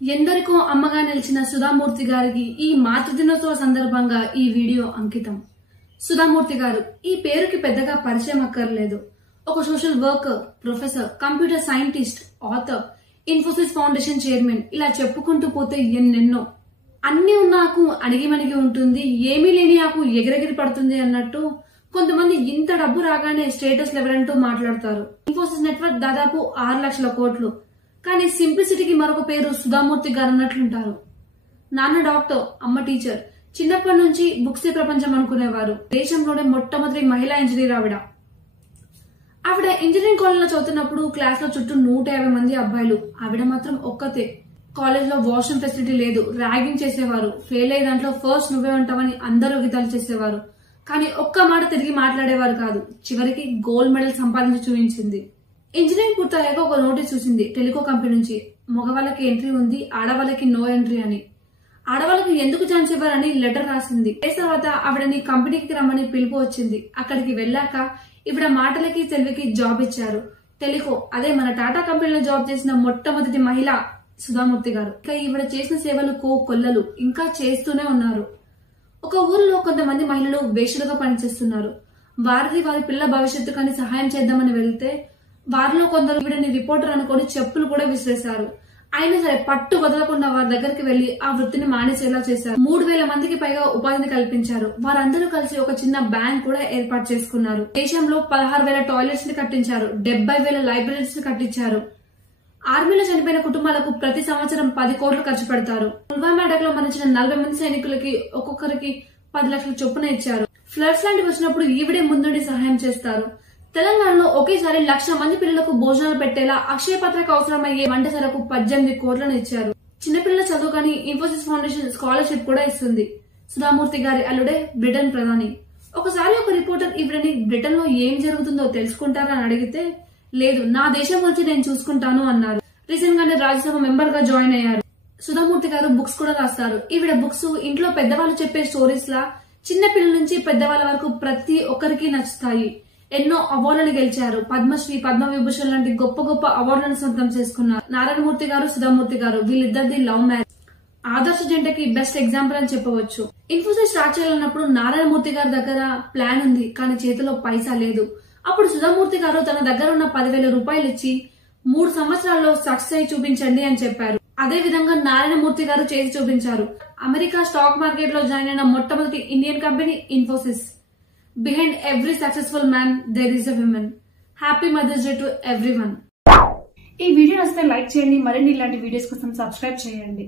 ఎందరికో అమ్మగా నిలిచిన సుధామూర్తి గారికి ఈ మాతృదినోత్సవ సందర్భంగా ఈ వీడియో అంకితం. సుధామూర్తి గారు ఈ పేరుకి పెద్దగా పరిచయం అక్కర్లేదు. ఒక social worker, professor, computer scientist, author, Infosys Foundation chairman, ఇలా చెప్పుకుంటూ పోతే ఎన్నెన్నో. అన్ని ఉన్న ఆకు అణిగిమణిగి ఉంటుంది, ఏమీ లేని ఆకు ఎగిరెగిరి పడుతుంది అన్నట్టు కొంతమంది ఇంత డబ్బు రాగానే స్టేటస్ లెవెల్ అంటూ మాట్లాడతారు. ఇన్ఫోసిస్ నెట్వర్క్ దాదాపు 6 లక్షల కోట్లు. కానీ సింప్లిసిటీకి మరొక పేరు సుధామూర్తి గారు అన్నట్లుంటారు. నాన్న డాక్టర్, అమ్మ టీచర్. చిన్నప్పటి నుంచి బుక్సే ప్రపంచం అనుకునేవారు. దేశంలోనే మొట్టమొదటి మహిళా ఇంజనీర్ ఆవిడ ఇంజనీరింగ్ కాలేజ్ లో చదువుతున్నప్పుడు క్లాస్ లో చుట్టూ 150 మంది అబ్బాయిలు. ఆవిడ మాత్రం ఒక్కతే. కాలేజ్ లో వాష్రూమ్ ఫెసిలిటీ లేదు, ర్యాగింగ్ చేసేవారు. ఫెయిల్ అయ్యే దాంట్లో ఫస్ట్ నువ్వే ఉంటావని అందరూ గీతాలు చేసేవారు. కానీ ఒక్క మాట తిరిగి మాట్లాడేవారు కాదు. చివరికి గోల్డ్ మెడల్ సంపాదించి చూపించింది. ఇంజనీరింగ్ పూర్తయ్యాక ఒక నోటీస్ చూసింది టెలికో కంపెనీ నుంచి. మగవాళ్ళకి ఎంట్రీ ఉంది, ఆడవాళ్ళకి నో ఎంట్రీ అని. ఆడవాళ్ళకి ఎందుకు ఛాన్స్ ఇవ్వరని లెటర్ రాసింది. తర్వాత ఆవిడని కంపెనీకి రమ్మని పిలుపు వచ్చింది. అక్కడికి వెళ్ళాక ఈవిడ మాటలకి తెలివికి జాబ్ ఇచ్చారు. టెలికో, అదే మన టాటా కంపెనీలో జాబ్ చేసిన మొట్టమొదటి మహిళ సుధామూర్తి గారు. ఇక ఈవిడ చేసిన సేవలు కొల్లలు ఇంకా చేస్తూనే ఉన్నారు. ఒక ఊరిలో కొంతమంది మహిళలు వేషలుగా పనిచేస్తున్నారు. వారి పిల్ల భవిష్యత్తు కానీ సహాయం చేద్దామని వెళ్తే వారిలో కొందరు ఈవిడని రిపోర్టర్ అనుకుని చెప్పులు కూడా విసిరేశారు. అయినా సరే పట్టు వదలకుండా వారి దగ్గరికి వెళ్లి ఆ వృత్తిని మానేసేలా చేశారు. 3000 మందికి పైగా ఉపాధిని కల్పించారు. వారందరూ కలిసి ఒక చిన్న బ్యాంక్ కూడా ఏర్పాటు చేసుకున్నారు. దేశంలో 16,000 టాయిలెట్స్ ని కట్టించారు. 70,000 లైబ్రరీస్ ని కట్టించారు. ఆర్మీలో చనిపోయిన కుటుంబాలకు ప్రతి సంవత్సరం 10 కోట్లు ఖర్చు పెడతారు. పుల్వామా అటాక్ లో మరణించిన 40 మంది సైనికులకి ఒక్కొక్కరికి 10 లక్షల చొప్పున ఇచ్చారు. ఫ్లడ్స్ లాంటివి వచ్చినప్పుడు ఈవిడే ముందుండి సహాయం చేస్తారు. తెలంగాణలో ఒకేసారి 1,00,000 మంది పిల్లలకు భోజనాలు పెట్టేలా అక్షయ పత్రిక అవసరమయ్యే వంట సరకు 18 కోట్లను ఇచ్చారు. చిన్నపిల్లల చదువుకని ఇన్ఫోసిస్ ఫౌండేషన్ స్కాలర్షిప్ కూడా ఇస్తుంది. సుధామూర్తి గారి అల్లుడే బ్రిటన్ ప్రధాని. ఒకసారి ఒక రిపోర్టర్ ఈవిడని బ్రిటన్ లో ఏం జరుగుతుందో తెలుసుకుంటారా అని అడిగితే, లేదు, నా దేశం గురించి నేను చూసుకుంటాను అన్నారు. రీసెంట్ గానే రాజ్యసభ మెంబర్ గా జాయిన్ అయ్యారు. సుధామూర్తి గారు బుక్స్ కూడా రాస్తారు. ఈవిడ బుక్స్ ఇంట్లో పెద్దవాళ్ళు చెప్పే స్టోరీస్ లా చిన్న పిల్లల నుంచి పెద్దవాళ్ళ వరకు ప్రతి ఒక్కరికి నచ్చుతాయి. ఎన్నో అవార్డులను గెలిచారు. పద్మశ్రీ, పద్మవిభూషణ్ లాంటి గొప్ప గొప్ప అవార్డులను సొంతం చేసుకున్నారు. నారాయణమూర్తి గారు, సుధామూర్తి గారు, వీళ్ళిద్దరిది లవ్ మ్యారేజ్. ఆదర్శ జంటకి బెస్ట్ ఎగ్జాంపుల్ అని చెప్పవచ్చు. ఇన్ఫోసిస్ స్టార్ట్ చేయాలన్నప్పుడు నారాయణమూర్తి గారి దగ్గర ప్లాన్ ఉంది, కానీ చేతిలో పైసా లేదు. అప్పుడు సుధామూర్తి గారు తన దగ్గర ఉన్న 10,000 రూపాయలు ఇచ్చి 3 సంవత్సరాల్లో సక్సెస్ అయి చూపించండి అని చెప్పారు. అదే విధంగా నారాయణమూర్తి గారు చేసి చూపించారు. అమెరికా స్టాక్ మార్కెట్ లో జాయిన్ అయిన మొట్టమొదటి Indian company Infosys. Behind every successful man, there is a woman. Happy Mother's Day to everyone. ఈ వీడియో నచ్చితే లైక్ చేయండి. మరిన్ని ఇలాంటి వీడియోస్ కోసం సబ్స్క్రైబ్ చేయండి.